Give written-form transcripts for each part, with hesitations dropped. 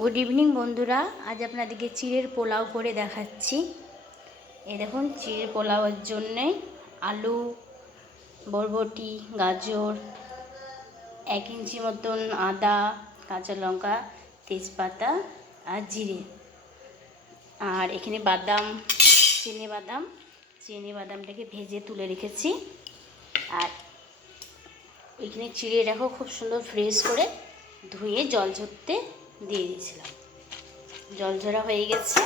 Good evening বন্ধুরা, আজ আপনাদেরকে চিড়ের পোলাও করে দেখাচ্ছি। এই দেখুন, চিড়ের পোলাওয়ের জন্যে আলু, বরবটি, গাজর, 1 ইঞ্চি মতন আদা, কাঁচা লঙ্কা, তেজপাতা আর জিরে, আর এখানে বাদাম, চিনি বাদামটাকে ভেজে তুলে রেখেছি। আর এখানে চিড়ে দেখো খুব সুন্দর ফ্রেশ করে ধুয়ে জল ঝরতে দিয়ে দিয়েছিলাম। জল ঝরা হয়ে গেছে।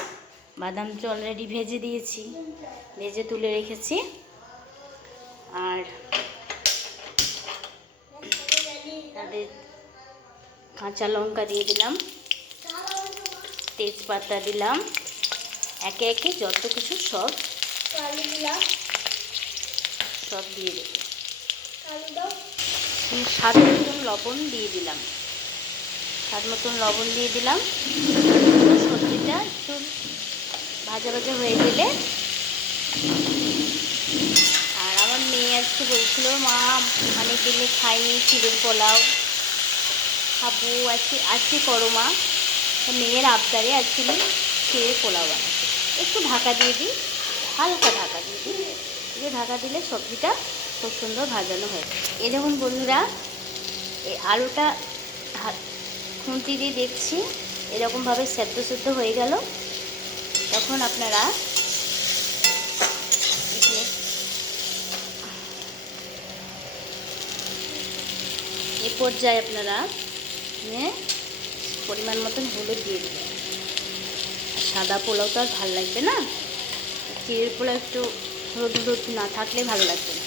বাদাম তো অলরেডি ভেজে দিয়েছি, ভেজে তুলে রেখেছি। আর তাদের কাঁচা লঙ্কা দিয়ে দিলাম, তেজপাতা দিলাম, একে একে যত কিছু সব দিয়ে দেবো। স্বাদ মতন লবণ দিয়ে দিলাম, সবজিটা একটু ভাজা ভাজা হয়ে গেলে, আর আমার মেয়ে আজকে বলছিল, মা অনেক দিনে খাইনি চিড়ের পোলাও, খাবো, আজকে করো মা। মেয়ের আবদারে আজকে চিড়ের পোলাও বানাচ্ছি। একটু ঢাকা দিয়ে দিই, হালকা ঢাকা দিয়ে দিই, ঢাকা দিলে সবজিটা খুব সুন্দর ভাজানো হয়। এই দেখুন বন্ধুরা, এই আলুটা খুন্তি দিয়ে দেখছি এরকমভাবে সেদ্ধ হয়ে গেল। তখন আপনারা এখানে এই পর্যায়ে আপনারা পরিমাণ মতন হলুদ দিয়ে দেবেন। সাদা পোলাও তো আর ভালো লাগবে না, চিড়ের পোলাও একটু হলুদ না থাকলে ভালো লাগবে না।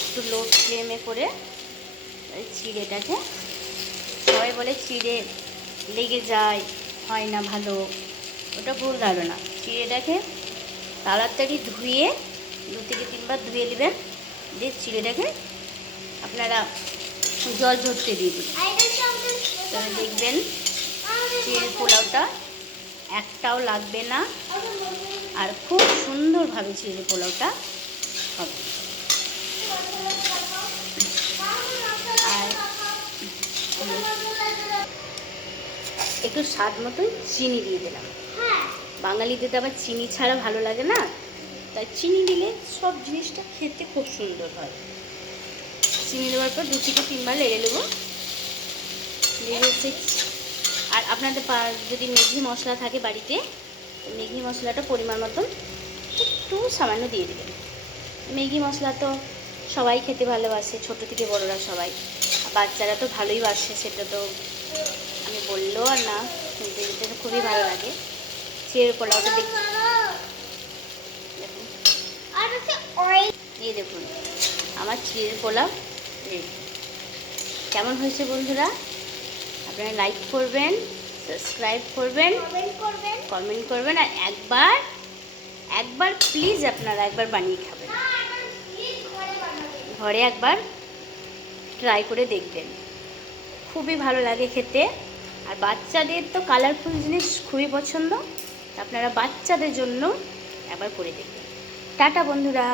একটু লো ফ্লেমে করে চিড়েটাকে, সবাই বলে চিড়ে লেগে যায়, হয় না ভালো, ওটা ভুল ধারণা। চিড়েটাকে তাড়াতাড়ি ধুয়ে 2 থেকে 3 বার ধুয়ে দেবেন, দিয়ে চিড়েটাকে আপনারা জল ঝরতে দিয়ে দেবেন। তাহলে দেখবেন চিড়ের পোলাওটা একটাও লাগবে না, আর খুব সুন্দরভাবে চিড়ের পোলাওটা হবে। আর একটু স্বাদ মতন চিনি দিয়ে দিলাম। বাঙালিদের তো আবার চিনি ছাড়া ভালো লাগে না, তাই চিনি দিলে সব জিনিসটা খেতে খুব সুন্দর হয়। চিনি দেওয়ার পর 2 থেকে 3 বার লেড়ে নেবো। আর আপনাদের যদি মেঘি মশলা থাকে বাড়িতে, মেঘি মশলাটা পরিমাণ মতন একটু সামান্য দিয়ে দেবেন। মেঘি মশলা তো সবাই খেতে ভালোবাসে, ছোট থেকে বড়রা সবাই, বাচ্চারা তো ভালোই বাসে, সেটা তো আমি বললেও আর না, কিন্তু এটা তো খুবই ভালো লাগে। চিড়ের পোলাওটা দেখুন, এই দেখুন আমার চিড়ের পোলাও রেডি। কেমন হয়েছে বন্ধুরা? আপনারা লাইক করবেন, সাবস্ক্রাইব করবেন, কমেন্ট করবেন, আর একবার প্লিজ আপনারা একবার বানিয়ে খাবেন, ঘরে একবার ট্রাই করে দেখবেন, খুবই ভালো লাগে খেতে। আর বাচ্চাদের তো কালারফুল জিনিস খুবই পছন্দ, আপনারা বাচ্চাদের জন্য একবার করে দেখবেন। টাটা বন্ধুরা।